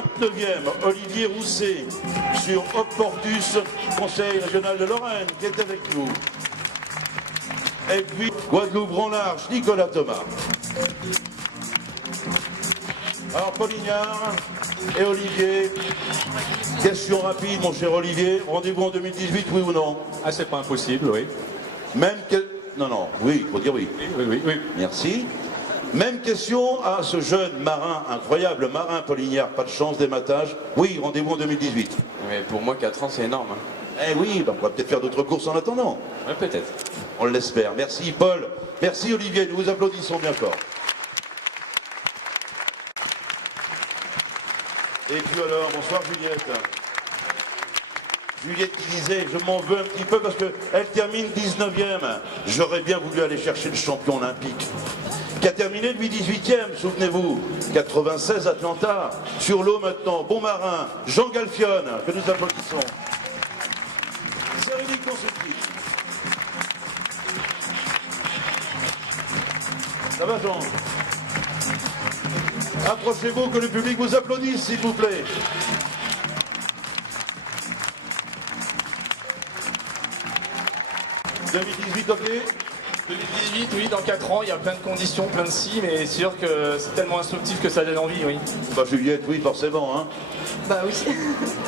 29e, Olivier Rousset, sur Opportus, Conseil régional de Lorraine, qui est avec nous. Et puis, Guadeloupe-Grand-Large, Nicolas Thomas. Alors, Polignard et Olivier, question rapide, mon cher Olivier. Rendez-vous en 2018, oui ou non? Ah, c'est pas impossible, oui. Même que... Non, oui, il faut dire oui. Oui. Merci. Même question à ce jeune marin, incroyable marin Polignard, pas de chance d'ématage. Oui, rendez-vous en 2018. Mais pour moi, 4 ans, c'est énorme. Eh oui, on va peut-être faire d'autres courses en attendant. Ouais, peut-être. On l'espère. Merci Paul. Merci Olivier, nous vous applaudissons bien fort. Et puis alors, bonsoir Juliette. Juliette qui disait, je m'en veux un petit peu parce qu'elle termine 19e. J'aurais bien voulu aller chercher le champion olympique. Qui a terminé lui 18e, souvenez-vous. 96 Atlanta. Sur l'eau maintenant, bon marin, Jean Galfionne, que nous applaudissons. Cérélie Consulti. Ça va Jean? Approchez-vous que le public vous applaudisse, s'il vous plaît. « 2018, ok ?» 2018, oui, dans 4 ans, il y a plein de conditions, plein de si, mais c'est sûr que c'est tellement instructif que ça donne envie, oui. Bah Juliette, oui, forcément. Hein. Bah oui.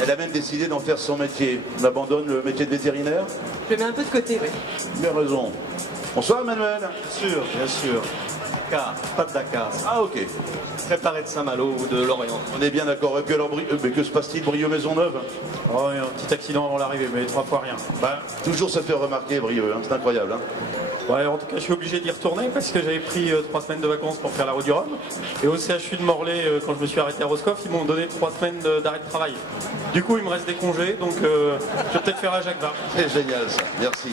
Elle a même décidé d'en faire son métier. On abandonne le métier de vétérinaire. Je le mets un peu de côté, oui. Bien raison. Bonsoir Emmanuel. Bien sûr. Dakar, pas de Dakar. Ah ok. Préparé de Saint-Malo ou de Lorient. On est bien d'accord. Et puis alors, mais que se passe-t-il, Brieux-Maisonneuve? Oh, il y a un petit accident avant l'arrivée, mais 3 fois rien. Bah, toujours se fait remarquer, Brieux, hein. C'est incroyable. Hein. Ouais, en tout cas, je suis obligé d'y retourner parce que j'avais pris 3 semaines de vacances pour faire la route du Rhum. Et au CHU de Morlaix, quand je me suis arrêté à Roscoff, ils m'ont donné 3 semaines d'arrêt de travail. Du coup, il me reste des congés, donc je vais peut-être faire à Jacques Vabre. C'est génial ça. Merci.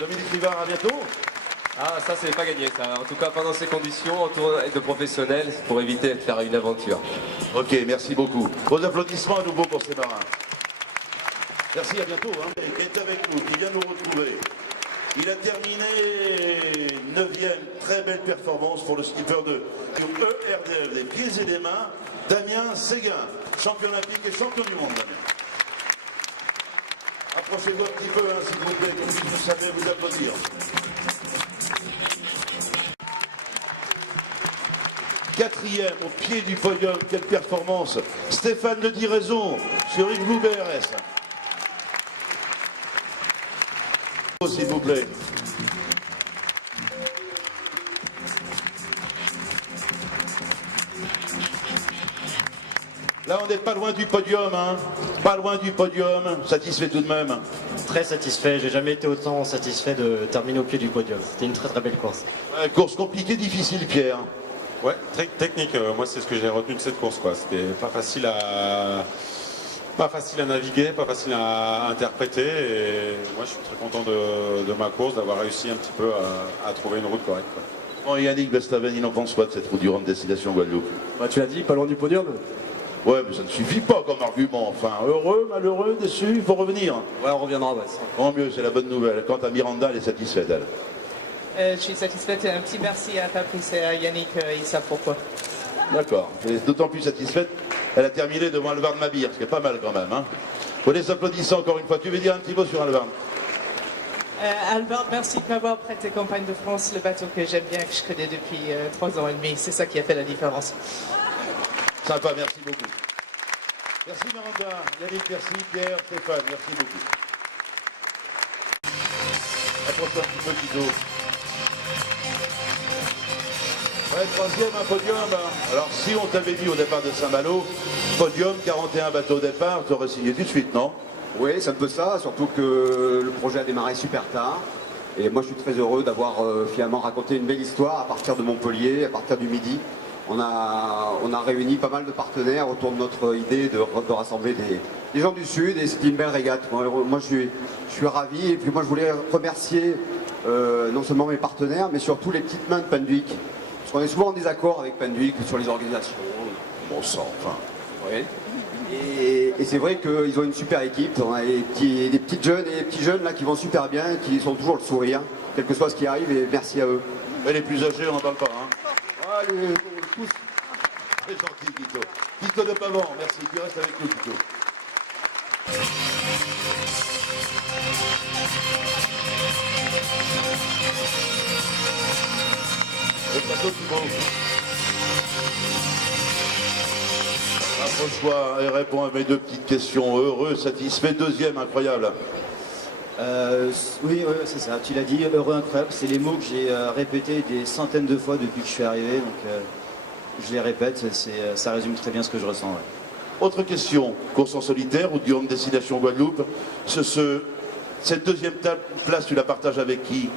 Dominique Rivard, à bientôt. Ah, ça, c'est pas gagné, ça. En tout cas, pas dans ces conditions, entouré de professionnels, pour éviter de faire une aventure. Ok, merci beaucoup. Vos applaudissements à nouveau pour ces marins. Merci, à bientôt. Hein. Qui est avec nous, qui vient nous retrouver. Il a terminé 9e, très belle performance pour le skipper de ERDL, des pieds et des mains, Damien Séguin, champion olympique et champion du monde. Damien. Approchez-vous un petit peu, hein, s'il vous plaît, comme si vous savez vous applaudir. Quatrième au pied du podium, quelle performance. Stéphane Le Diraison sur Igloo BRS. S'il vous plaît. Là, on n'est pas loin du podium, hein. Pas loin du podium. Satisfait tout de même. Très satisfait. J'ai jamais été autant satisfait de terminer au pied du podium. C'était une très très belle course. Ouais, course compliquée, difficile, Pierre. Ouais, très technique. Moi, c'est ce que j'ai retenu de cette course, quoi. C'était pas facile à naviguer, pas facile à interpréter. Et moi, je suis très content de ma course, d'avoir réussi un petit peu à trouver une route correcte, quoi. Bon, Yannick Bestaven, il en pense quoi de cette route du Rhum destination Guadeloupe? Bah, tu l'as dit, pas loin du podium. Ouais, mais ça ne suffit pas comme argument. Enfin, heureux, malheureux, déçu, il faut revenir. Ouais, on reviendra. Bah, Tant mieux, c'est la bonne nouvelle. Quant à Miranda, elle est satisfaite, elle. Je suis satisfaite. Un petit merci à Fabrice et à Yannick, ils savent pourquoi. D'accord. Elle est d'autant plus satisfaite. Elle a terminé devant Alvarn Mabir, ce qui est pas mal quand même. Hein. Faut les applaudissements encore une fois. Tu veux dire un petit mot sur Alvarn? Albert, merci de m'avoir prêté Campagne de France, le bateau que j'aime bien, que je connais depuis 3 ans et demi. C'est ça qui a fait la différence. Sympa, merci beaucoup. Merci Miranda, Yannick, merci Pierre, Stéphane, merci beaucoup. Approche-toi un petit peu, Tito. Ouais, troisième, un podium. Alors, si on t'avait dit au départ de Saint-Malo, podium, 41 bateaux au départ, tu aurais signé tout de suite, non? Oui, c'est un peu ça, surtout que le projet a démarré super tard. Et moi, je suis très heureux d'avoir finalement raconté une belle histoire à partir de Montpellier, à partir du Midi. On a réuni pas mal de partenaires autour de notre idée de rassembler des gens du Sud, et c'était une belle régate. Moi, je suis ravi. Et puis moi, je voulais remercier non seulement mes partenaires, mais surtout les petites mains de Penduic. Parce qu'on est souvent en désaccord avec Penduic sur les organisations. Bon sang, enfin. Oui. Et c'est vrai qu'ils ont une super équipe. On a des petites jeunes et des petits jeunes là qui vont super bien, qui sont toujours le sourire, quel que soit ce qui arrive, et merci à eux. Et les plus âgés, on n'en parle pas. Hein. Ah, tous. Très gentil, Quito. Quito de Pavant, merci. Tu restes avec nous, Quito. Le plateau qui monte. Approche-toi et réponds à mes deux petites questions. Heureux, satisfait, deuxième, incroyable. Oui, c'est ça, tu l'as dit, heureux, incroyable, c'est les mots que j'ai répétés des centaines de fois depuis que je suis arrivé, donc je les répète, ça résume très bien ce que je ressens. Ouais. Autre question, course en solitaire ou du home destination Guadeloupe, cette deuxième place, tu la partages avec qui?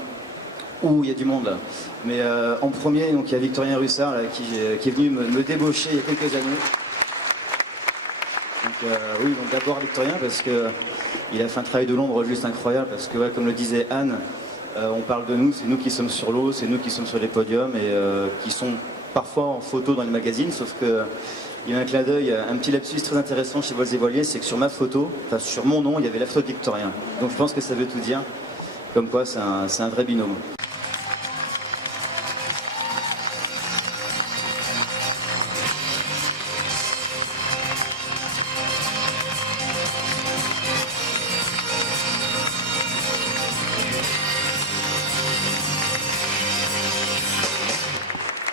Ouh, il y a du monde là. Mais en premier, donc il y a Victorien Russard là, qui est venu me débaucher il y a quelques années. Donc oui, donc d'abord Victorien parce que il a fait un travail de l'ombre juste incroyable parce que ouais, comme le disait Anne, on parle de nous, c'est nous qui sommes sur l'eau, c'est nous qui sommes sur les podiums et qui sont parfois en photo dans les magazines, sauf que il y a un clin d'œil, un petit lapsus très intéressant chez Vols et Voiliers, c'est que sur ma photo, enfin sur mon nom, il y avait la photo de Victorien. Donc je pense que ça veut tout dire, comme quoi c'est un vrai binôme.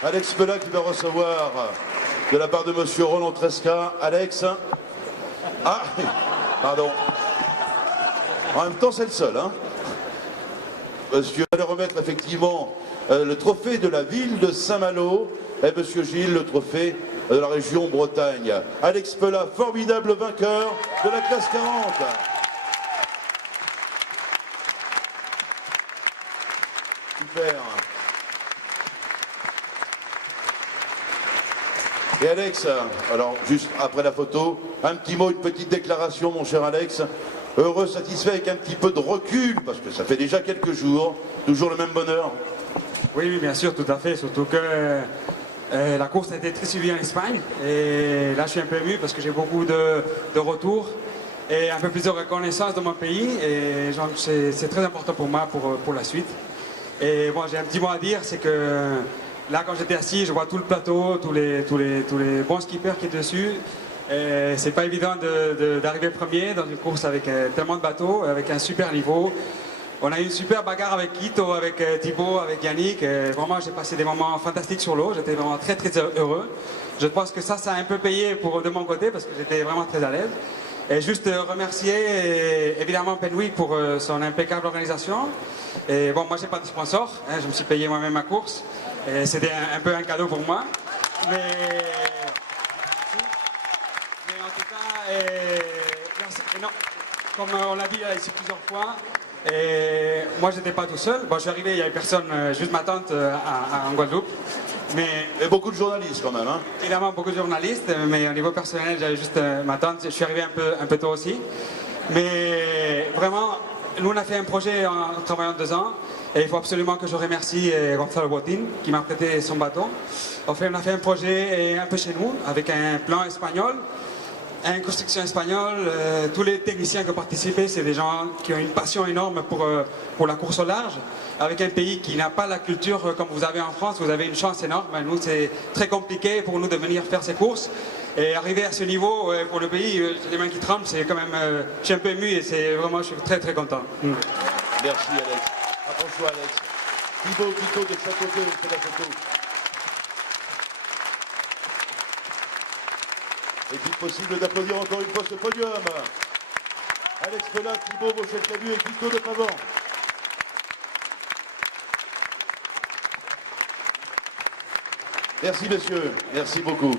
Alex Pella qui va recevoir de la part de monsieur Roland Tresca. Alex. Ah, pardon. En même temps, c'est le seul. Hein. Monsieur allait remettre effectivement le trophée de la ville de Saint-Malo et monsieur Gilles, le trophée de la région Bretagne. Alex Pella, formidable vainqueur de la classe 40. Super. Et Alex, alors juste après la photo, un petit mot, une petite déclaration, mon cher Alex. Heureux, satisfait, avec un petit peu de recul, parce que ça fait déjà quelques jours, toujours le même bonheur. Oui, bien sûr, tout à fait. Surtout que la course a été très suivie en Espagne. Et là, je suis un peu ému parce que j'ai beaucoup de retours et un peu plus de reconnaissance dans mon pays. Et c'est très important pour moi pour la suite. Et bon, j'ai un petit mot à dire, c'est que là, quand j'étais assis, je vois tout le plateau, tous les bons skippers qui sont dessus. C'est pas évident d'arriver premier dans une course avec tellement de bateaux, avec un super niveau. On a eu une super bagarre avec Quito, avec Thibaut, avec Yannick. Vraiment, j'ai passé des moments fantastiques sur l'eau. J'étais vraiment très heureux. Je pense que ça a un peu payé de mon côté parce que j'étais vraiment très à l'aise. Et juste remercier évidemment Penwick pour son impeccable organisation. Et bon, moi j'ai pas de sponsor, hein, je me suis payé moi-même ma course. C'était un peu un cadeau pour moi. Mais en tout cas, non, comme on l'a dit ici plusieurs fois, moi j'étais pas tout seul. Bon, je suis arrivé, il y avait personne, juste ma tante en Guadeloupe. Mais beaucoup de journalistes quand même. Hein. Évidemment, beaucoup de journalistes, mais au niveau personnel, j'avais juste ma tante. Je suis arrivé un peu tôt aussi. Mais vraiment, nous on a fait un projet en travaillant 2 ans. Et il faut absolument que je remercie Gonzalo Botin qui m'a prêté son bateau. En fait, on a fait un projet un peu chez nous, avec un plan espagnol, une construction espagnole. Tous les techniciens qui ont participé, c'est des gens qui ont une passion énorme pour la course au large. Avec un pays qui n'a pas la culture comme vous avez en France, vous avez une chance énorme. Nous, c'est très compliqué pour nous de venir faire ces courses. Et arriver à ce niveau, pour le pays, j'ai les mains qui tremblent, c'est quand même... je suis un peu ému et je suis très content. Merci Alex. Approche-toi Alex. Thibaut, Quito de chaque côté, c'est la photo. Est-il possible d'applaudir encore une fois ce podium? Alex Pella, Thibaut, Vauchel-Cabu et Quito de Pavant. Merci messieurs, merci beaucoup.